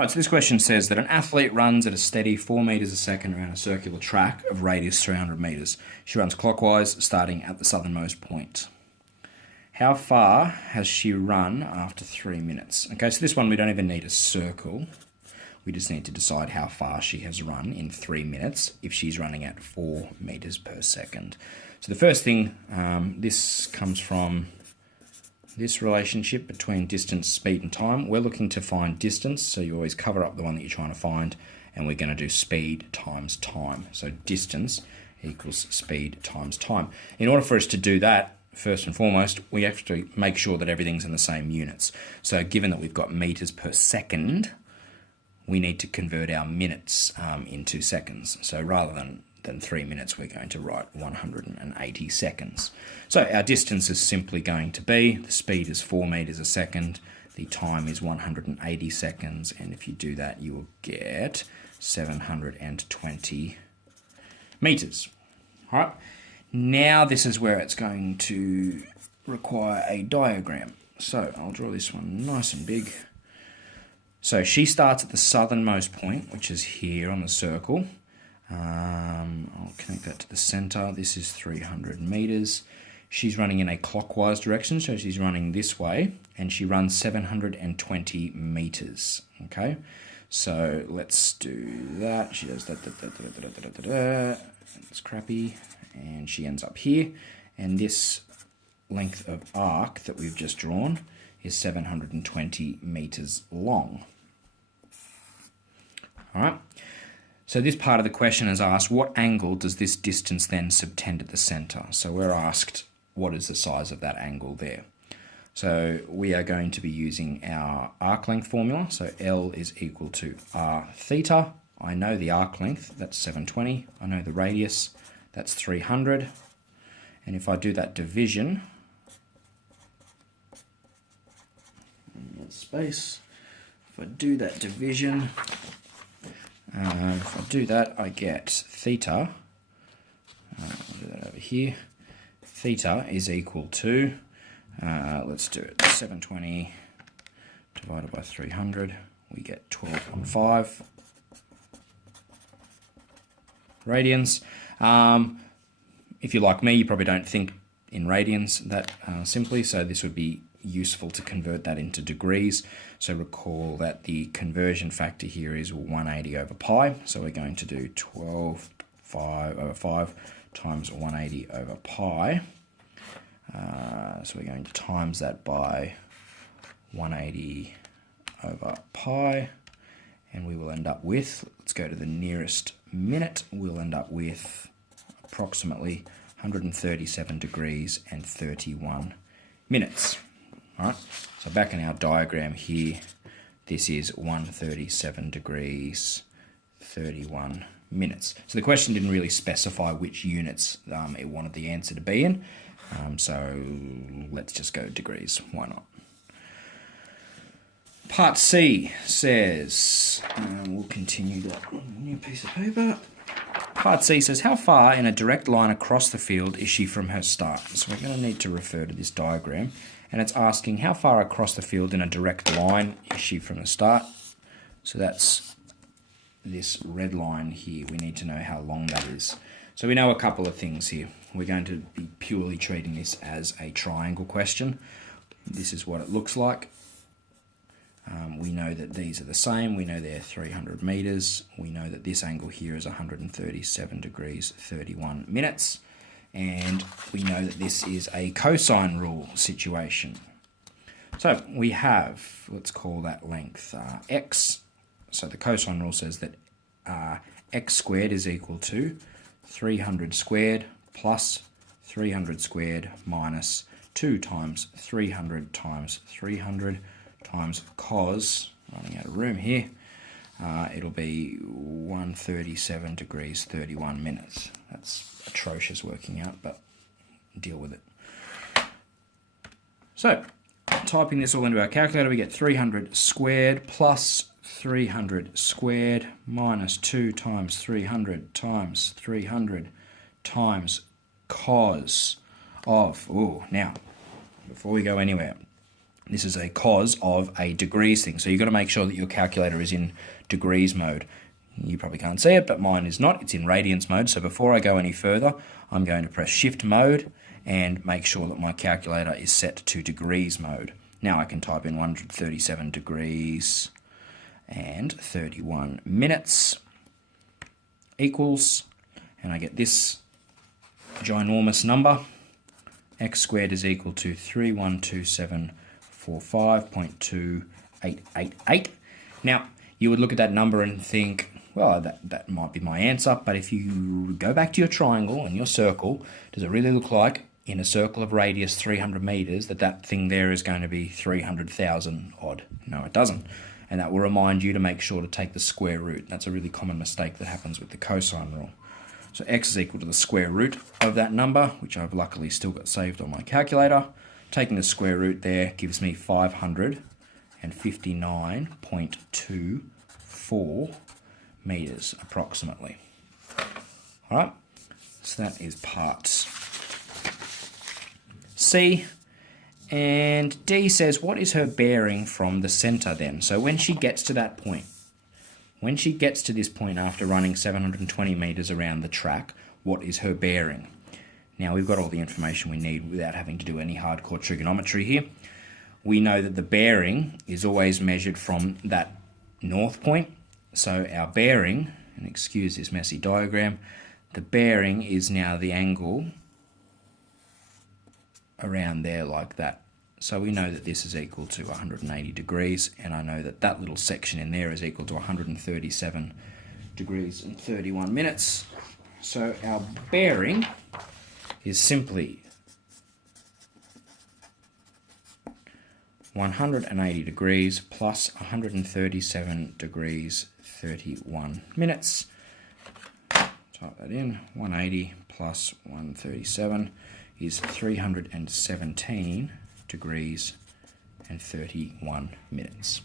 All right, so this question says that an athlete runs at a steady 4 metres a second around a circular track of radius 300 metres. She runs clockwise, starting at the southernmost point. How far has she run after 3 minutes? Okay, so this one we don't even need a circle. We just need to decide how far she has run in 3 minutes if she's running at 4 metres per second. So the first thing, this comes from this relationship between distance, speed and time. We're looking to find distance, so you always cover up the one that you're trying to find, and we're going to do speed times time. So distance equals speed times time. In order for us to do that, first and foremost, we have to make sure that everything's in the same units. So given that we've got meters per second, we need to convert our minutes into seconds. So rather than 3 minutes, we're going to write 180 seconds. So our distance is simply going to be, the speed is 4 meters a second, the time is 180 seconds, and if you do that, you will get 720 meters. All right, now this is where it's going to require a diagram. So I'll draw this one nice and big. So she starts at the southernmost point, which is here on the circle. I'll connect that to the center. This is 300 meters. She's running in a clockwise direction, so she's running this way, and she runs 720 meters. Okay, so let's do that. She does that. That's crappy, and she ends up here, and this length of arc that we've just drawn is 720 meters long. All right. So this part of the question is asked, what angle does this distance then subtend at the center? So we're asked, what is the size of that angle there? So we are going to be using our arc length formula. So L is equal to R theta. I know the arc length, that's 720. I know the radius, that's 300. And if I do that division, space, if I do that division, if I do that, I get theta, I'll do that over here, theta is equal to, let's do it, 720 divided by 300, we get 12.5 radians. If you're like me, you probably don't think in radians that simply, so this would be useful to convert that into degrees. So recall that the conversion factor here is 180 over pi. So we're going to do 12 over 5 times 180 over pi. So we're going to times that by 180 over pi, and we will end up with, let's go to the nearest minute, we'll end up with approximately 137 degrees and 31 minutes. All right, so back in our diagram here, this is 137 degrees, 31 minutes. So the question didn't really specify which units it wanted the answer to be in. So let's just go degrees, why not? Part C says, we'll continue that new piece of paper. Part C says, how far in a direct line across the field is she from her start? So we're going to need to refer to this diagram. And it's asking how far across the field in a direct line is she from the start. So that's this red line here. We need to know how long that is. So we know a couple of things here. We're going to be purely treating this as a triangle question. This is what it looks like. We know that these are the same. We know they're 300 meters. We know that this angle here is 137 degrees, 31 minutes. And we know that this is a cosine rule situation. So we have, let's call that length x. So the cosine rule says that x squared is equal to 300 squared plus 300 squared minus 2 times 300 times 300 times cos, running out of room here, it'll be 137 degrees 31 minutes. That's atrocious working out, but deal with it. So, typing this all into our calculator, we get 300 squared plus 300 squared minus 2 times 300 times 300 times cos of, now, before we go anywhere, This is a cos of a degrees thing. So you've got to make sure that your calculator is in degrees mode. You probably can't see it, but mine is not. It's in radians mode. So before I go any further, I'm going to press shift mode and make sure that my calculator is set to degrees mode. Now I can type in 137 degrees and 31 minutes equals, and I get this ginormous number. X squared is equal to 312745.2888. Now, you would look at that number and think, well, that might be my answer, but if you go back to your triangle and your circle, does it really look like in a circle of radius 300 meters that thing there is going to be 300,000 odd? No, it doesn't. And that will remind you to make sure to take the square root. That's a really common mistake that happens with the cosine rule. So x is equal to the square root of that number, which I've luckily still got saved on my calculator. Taking the square root there gives me 559.24 meters approximately. All right, so that is part C. And D says, what is her bearing from the center then? So when she gets to that point, when she gets to this point after running 720 meters around the track, what is her bearing? Now we've got all the information we need without having to do any hardcore trigonometry here. We know that the bearing is always measured from that north point. So our bearing, and excuse this messy diagram, the bearing is now the angle around there like that. So we know that this is equal to 180 degrees, and I know that that little section in there is equal to 137 degrees and 31 minutes. So our bearing is simply 180 degrees plus 137 degrees 31 minutes. Type that in. 180 plus 137 is 317 degrees and 31 minutes.